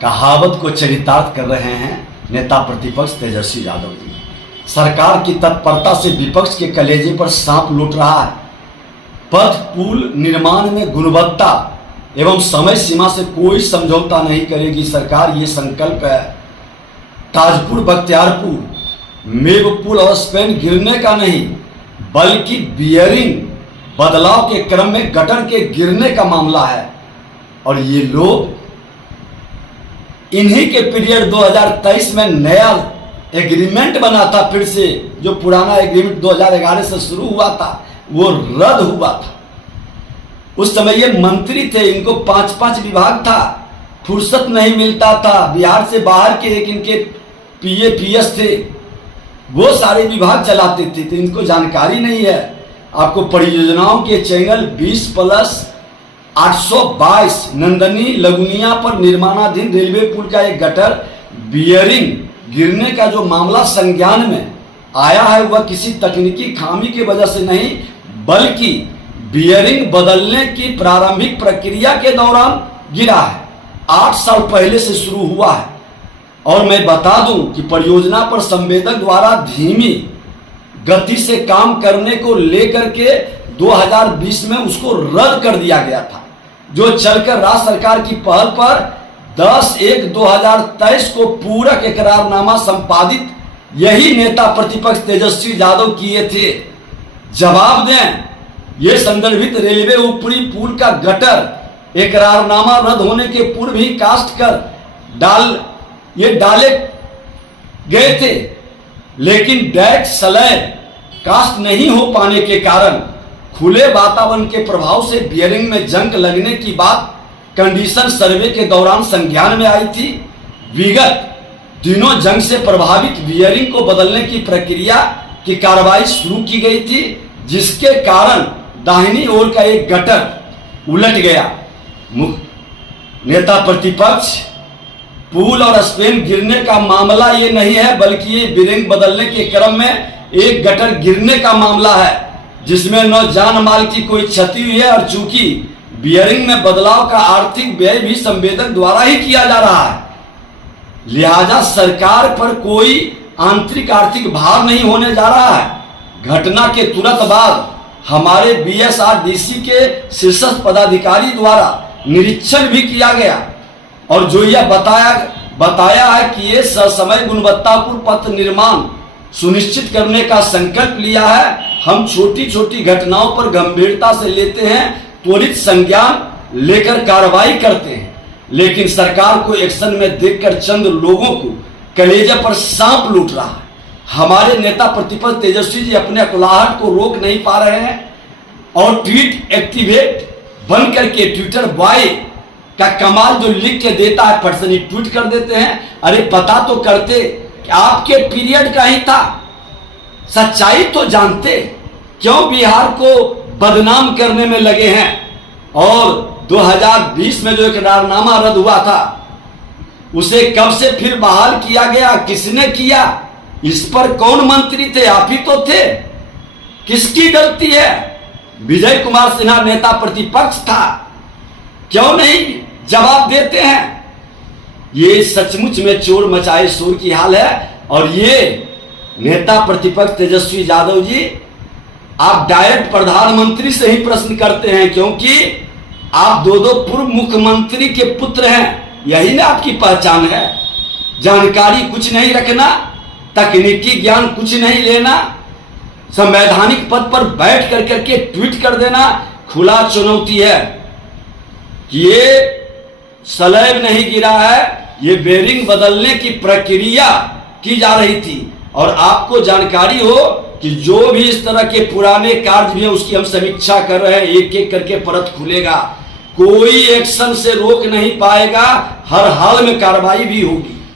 कहावत को चरितार्थ कर रहे हैं नेता प्रतिपक्ष तेजस्वी यादव जी। सरकार की तत्परता से विपक्ष के कलेजे पर सांप लूट रहा है। पथ पुल निर्माण में गुणवत्ता एवं समय सीमा से कोई समझौता नहीं करेगी सरकार, ये संकल्प है। ताजपुर बख्तियारपुर मेघ पुल और स्पैन गिरने का नहीं बल्कि बियरिंग बदलाव के क्रम में गटर के गिरने का मामला है। और ये लोग इन्हीं के पीरियड 2023 में नया एग्रीमेंट बना था, फिर से जो पुराना एग्रीमेंट 2011 से शुरू हुआ था वो रद्द हुआ था। उस समय ये मंत्री थे, इनको 5-5 विभाग था, फुर्सत नहीं मिलता था। बिहार से बाहर के एक इनके PAPS थे, वो सारे विभाग चलाते थे, तो इनको जानकारी नहीं है। आपको परियोजनाओं के चैनल 20+822 नंदनी लगुनिया पर निर्माणाधीन रेलवे पुल का एक गटर बियरिंग गिरने का जो मामला संज्ञान में आया है वह किसी तकनीकी खामी की वजह से नहीं बल्कि बियरिंग बदलने की प्रारंभिक प्रक्रिया के दौरान गिरा है। 8 साल पहले से शुरू हुआ है। और मैं बता दूं कि परियोजना पर संवेदक द्वारा धीमी गति से काम करने को लेकर के 2020 में उसको रद्द कर दिया गया था, जो चलकर राज्य सरकार की पहल पर 10/1/2023 को पूरक इकरारनामा संपादित यही नेता प्रतिपक्ष तेजस्वी यादव किए थे। जवाब दें, ये संदर्भित रेलवे ऊपरी पुल का गटर इकरारनामा रद्द होने के पूर्व ही कास्ट कर डाले गए थे, लेकिन डेक स्लैब कास्ट नहीं हो पाने के कारण खुले वातावरण के प्रभाव से बियरिंग में जंग लगने की बात कंडीशन सर्वे के दौरान संज्ञान में आई थी। विगत दिनों जंग से प्रभावित बियरिंग को बदलने की प्रक्रिया की कार्रवाई शुरू की गई थी, जिसके कारण दाहिनी ओर का एक गटर उलट गया। नेता प्रतिपक्ष, पुल और स्पैन गिरने का मामला ये नहीं है बल्कि ये बियरिंग बदलने के क्रम में एक गटर गिरने का मामला है, जिसमें न जान माल की कोई क्षति हुई है। और चूंकि बियरिंग में बदलाव का आर्थिक व्यय भी संवेदक द्वारा ही किया जा रहा है, लिहाजा सरकार पर कोई आंतरिक आर्थिक भार नहीं होने जा रहा है। घटना के तुरंत बाद हमारे BSRDC के शीर्ष पदाधिकारी द्वारा निरीक्षण भी किया गया और जो यह बताया है कि ये ससमय गुणवत्तापूर्ण पथ निर्माण सुनिश्चित करने का संकल्प लिया है। हम छोटी छोटी घटनाओं पर गंभीरता से लेते हैं, त्वरित संज्ञान लेकर कार्रवाई करते हैं, लेकिन सरकार को एक्शन में देखकर चंद लोगों को कलेजे पर सांप लूट रहा है। हमारे नेता प्रतिपक्ष तेजस्वी जी अपने अकुलाहट को रोक नहीं पा रहे हैं और ट्वीट एक्टिवेट बन करके ट्विटर बॉय का कमाल जो लिख के देता है पर्सनली ट्वीट कर देते हैं। अरे पता तो करते कि आपके पीरियड का ही था, सच्चाई तो जानते, क्यों बिहार को बदनाम करने में लगे हैं। और 2020 में जो इकरारनामा रद्द हुआ था उसे कब से फिर बहाल किया गया, किसने किया, इस पर कौन मंत्री थे, आप ही तो थे। किसकी गलती है? विजय कुमार सिन्हा नेता प्रतिपक्ष था, क्यों नहीं जवाब देते हैं? ये सचमुच में चोर मचाए शोर की हाल है। और ये नेता प्रतिपक्ष तेजस्वी यादव जी, आप डायरेक्ट प्रधानमंत्री से ही प्रश्न करते हैं, क्योंकि आप दो पूर्व मुख्यमंत्री के पुत्र हैं, यही ना आपकी पहचान है। जानकारी कुछ नहीं रखना, तकनीकी ज्ञान कुछ नहीं लेना, संवैधानिक पद पर बैठ कर करके ट्वीट कर देना खुला चुनौती है। ये स्लैब नहीं गिरा है, ये बेरिंग बदलने की प्रक्रिया की जा रही थी। और आपको जानकारी हो कि जो भी इस तरह के पुराने कार्य भी है उसकी हम समीक्षा कर रहे हैं, एक एक करके परत खुलेगा, कोई एक्शन से रोक नहीं पाएगा, हर हाल में कार्रवाई भी होगी।